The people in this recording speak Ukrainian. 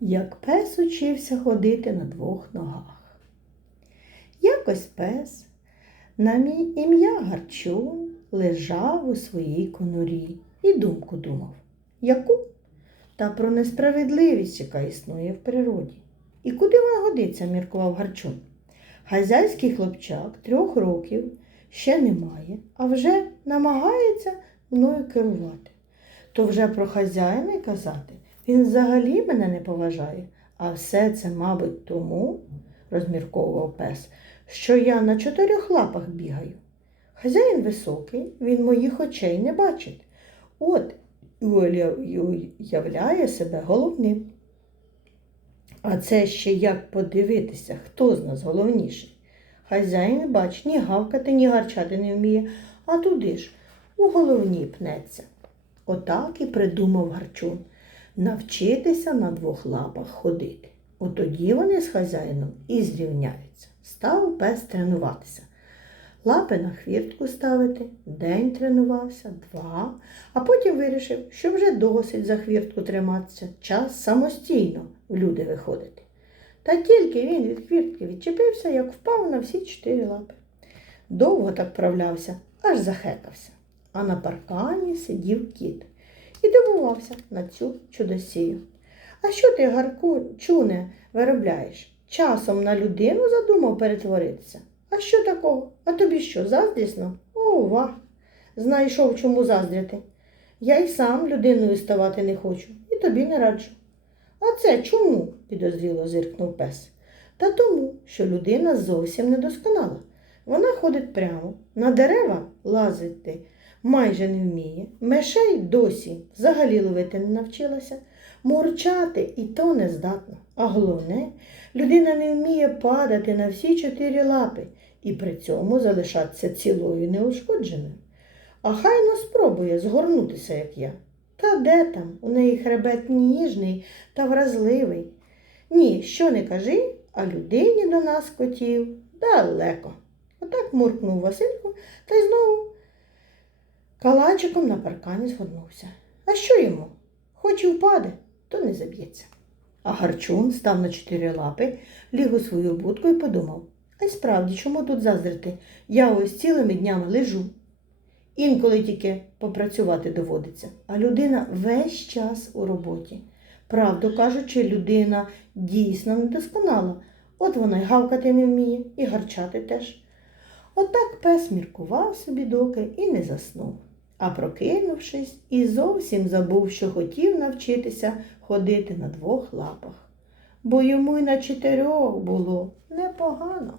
як пес учився ходити на двох ногах. Якось пес, на мій ім'я Гарчун, лежав у своїй конурі і думку думав, яку? Та про несправедливість, яка існує в природі. І куди вона годиться, міркував Гарчун. Хазяйський хлопчак трьох років ще немає, а вже намагається мною керувати. То вже про хазяїна казати. Він взагалі мене не поважає, а все це, мабуть, тому, розмірковував пес, що я на чотирьох лапах бігаю. Хазяїн високий, він моїх очей не бачить. От уявляє себе головним. А це ще як подивитися, хто з нас головніший. Хазяїн, бач, ні гавкати, ні гарчати не вміє, а туди ж у головні пнеться. Отак і придумав Гарчун навчитися на двох лапах ходити. Отоді вони з хазяїном і зрівняються. Став пес тренуватися. Лапи на хвіртку ставити, день тренувався, два, а потім вирішив, що вже досить за хвіртку триматися, час самостійно в люди виходити. Та тільки він від хвіртки відчепився, як впав на всі чотири лапи. Довго так вправлявся, аж захекався. А на паркані сидів кіт і дивувався на цю чудосію. А що ти, Гарку, чуне, виробляєш? Часом на людину задумав перетворитися? А що такого? А тобі що, заздрісно? Ова! Знайшов чому заздряти. Я й сам людиною ставати не хочу, і тобі не раджу. А це чому? підозріло зиркнув пес. Та тому, що людина зовсім недосконала. Вона ходить прямо, на дерева лазити майже не вміє, мешей досі взагалі ловити не навчилася, мурчати і то не здатна. А головне, людина не вміє падати на всі чотири лапи і при цьому залишатися цілою неушкодженою. А хайно спробує згорнутися, як я. Та де там? У неї хребет ніжний та вразливий. Ні, що не кажи, а людині до нас котів далеко. Отак муркнув Василько та й знову калачиком на паркані згорнувся. А що йому? Хоч і впаде, то не заб'ється. А Гарчун став на чотири лапи, ліг у свою будку і подумав, а й справді, чому тут заздрити? Я ось цілими днями лежу. Інколи тільки попрацювати доводиться, а людина весь час у роботі. Правду кажучи, людина дійсно недосконала. От вона й гавкати не вміє, і гарчати теж. Отак пес міркував собі доки і не заснув. А прокинувшись, і зовсім забув, що хотів навчитися ходити на двох лапах, бо йому й на чотирьох було непогано.